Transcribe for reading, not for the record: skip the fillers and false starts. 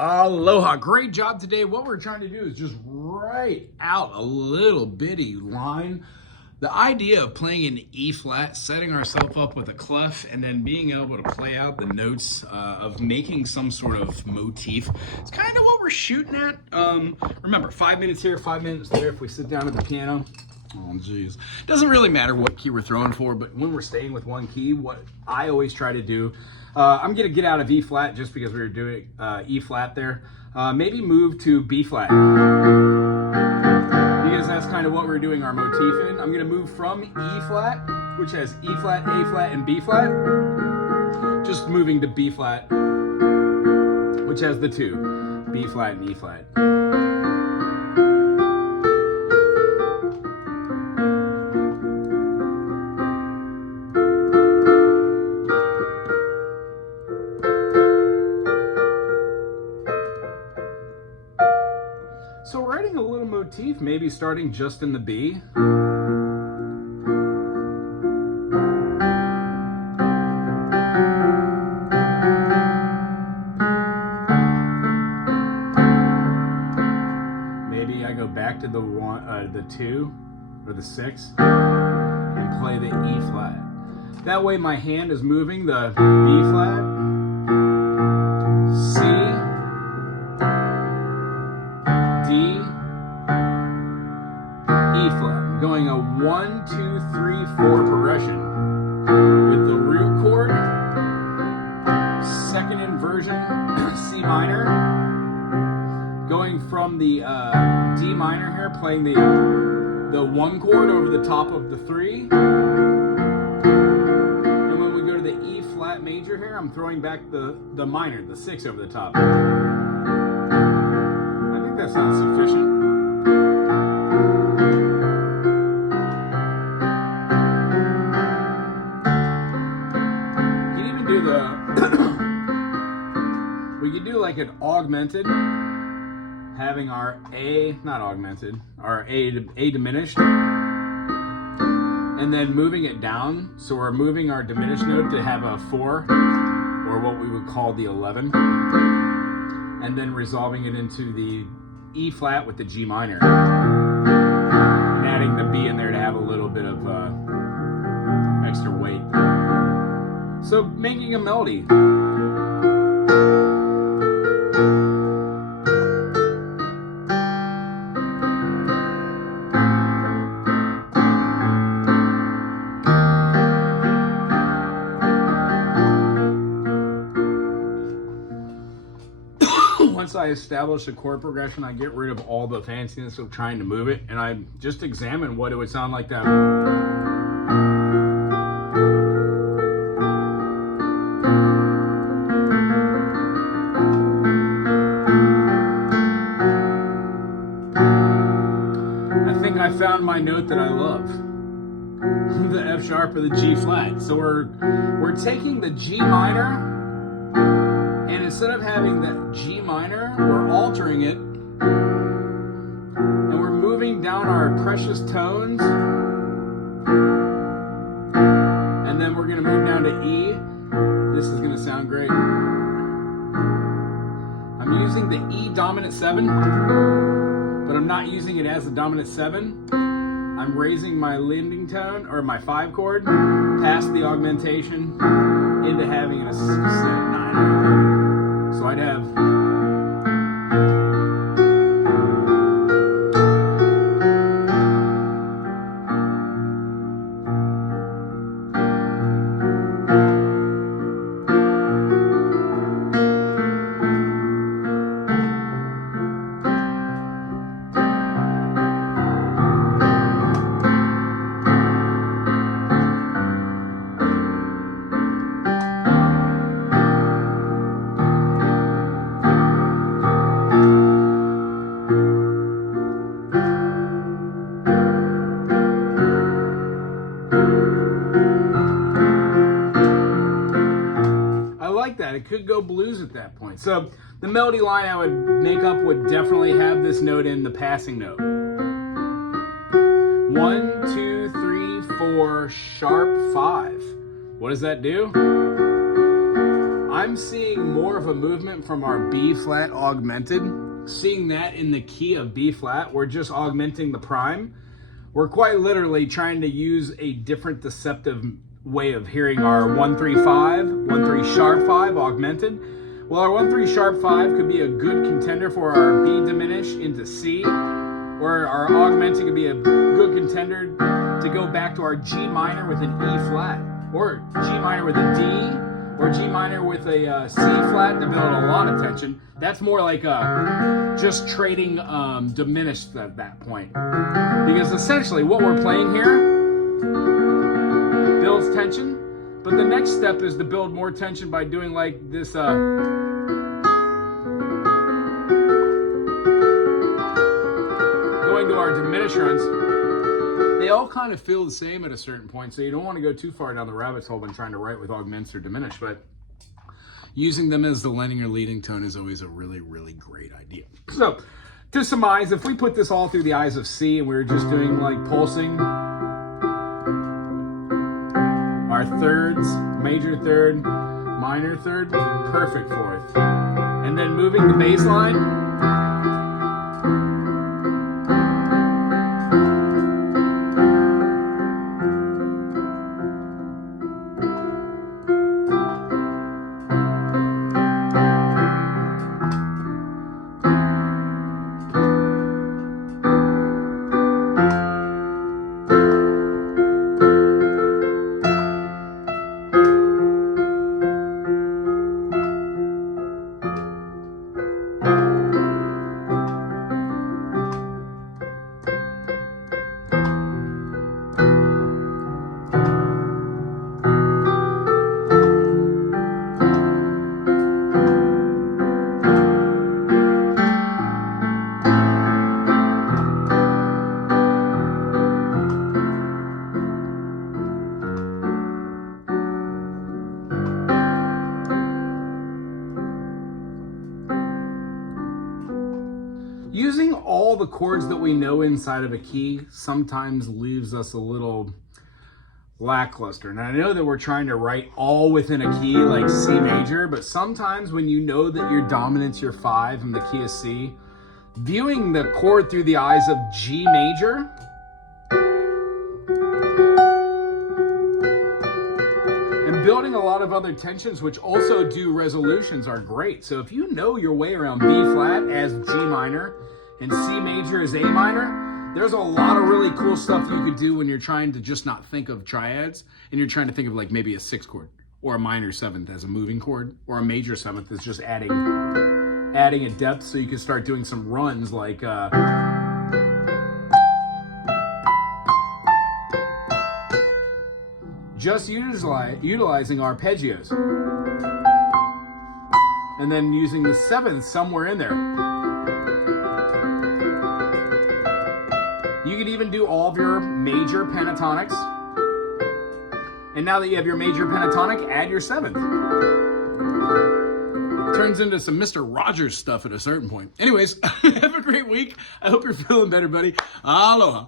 Aloha, great job today. What we're trying to do is just write out a little bitty line. The idea of playing an E flat, setting ourselves up with a clef, and then being able to play out the notes of making some sort of motif. It's kind of what we're shooting at. Remember, 5 minutes here, 5 minutes there. If we sit down at the piano, oh geez, doesn't really matter what key we're throwing for, but when we're staying with one key, what I always try to do, I'm gonna get out of E flat just because we were doing E flat there. Maybe move to B flat, because that's kind of what we're doing our motif in. I'm gonna move from E flat, which has E flat, A flat, and B flat, just moving to B flat, which has the two, B flat and E flat. So writing a little motif, maybe starting just in the B. Maybe I go back to the one, the 2 or the 6 and play the E flat. That way my hand is moving the B flat, C, D, E flat. I'm going a 1, 2, 3, 4 progression with the root chord, second inversion, C minor, going from the D minor here, playing the 1 chord over the top of the 3. And when we go to the E flat major here, I'm throwing back the minor, the 6 over the top. That's not sufficient. You can even do we could do like an augmented, having our A, not augmented, our A diminished, and then moving it down. So we're moving our diminished note to have a 4, or what we would call the 11, and then resolving it into the E flat with the G minor, and adding the B in there to have a little bit of extra weight. So making a melody. Once I establish a chord progression, I get rid of all the fanciness of trying to move it, and I just examine what it would sound like that. I think I found my note that I love. The F sharp or the G flat. So we're taking the G minor, and instead of having the G minor, we're altering it, and we're moving down our precious tones, and then we're gonna move down to E. This is gonna sound great. I'm using the E dominant 7, but I'm not using it as a dominant 7. I'm raising my landing tone, or my 5 chord, past the augmentation, into having a 9. So I'd have that. It could go blues at that point. So the melody line I would make up would definitely have this note in the passing note. 1, 2, 3, 4, sharp 5. What does that do? I'm seeing more of a movement from our B flat augmented. Seeing that in the key of B flat, we're just augmenting the prime. We're quite literally trying to use a different deceptive way of hearing our 1-3-5, 1-3 sharp 5 augmented. Well, our 1-3 sharp 5 could be a good contender for our B diminished into C, or our augmented could be a good contender to go back to our G minor with an E flat, or G minor with a D, or G minor with a C flat to build a lot of tension. That's more like just trading diminished at that point. Because essentially what we're playing here builds tension, but the next step is to build more tension by doing like this going to our diminished runs. They all kind of feel the same at a certain point, so you don't want to go too far down the rabbit hole when trying to write with augments or diminish, but using them as the lending or leading tone is always a really, really great idea. So, to surmise, if we put this all through the eyes of C and we were just doing like pulsing our thirds, major third, minor third, perfect fourth. And then moving the bass line, using all the chords that we know inside of a key sometimes leaves us a little lackluster. And I know that we're trying to write all within a key like C major, but sometimes when you know that your dominant's your 5 and the key is C, viewing the chord through the eyes of G major and building a lot of other tensions which also do resolutions are great. So if you know your way around B flat as G minor and C major as A minor, there's a lot of really cool stuff you could do when you're trying to just not think of triads and you're trying to think of like maybe a 6th chord or a minor 7th as a moving chord, or a major 7th that's just adding a depth, so you can start doing some runs like just utilizing arpeggios and then using the 7th somewhere in there. You could even do all of your major pentatonics. And now that you have your major pentatonic, add your 7th. Turns into some Mr. Rogers stuff at a certain point. Anyways, have a great week. I hope you're feeling better, buddy. Aloha.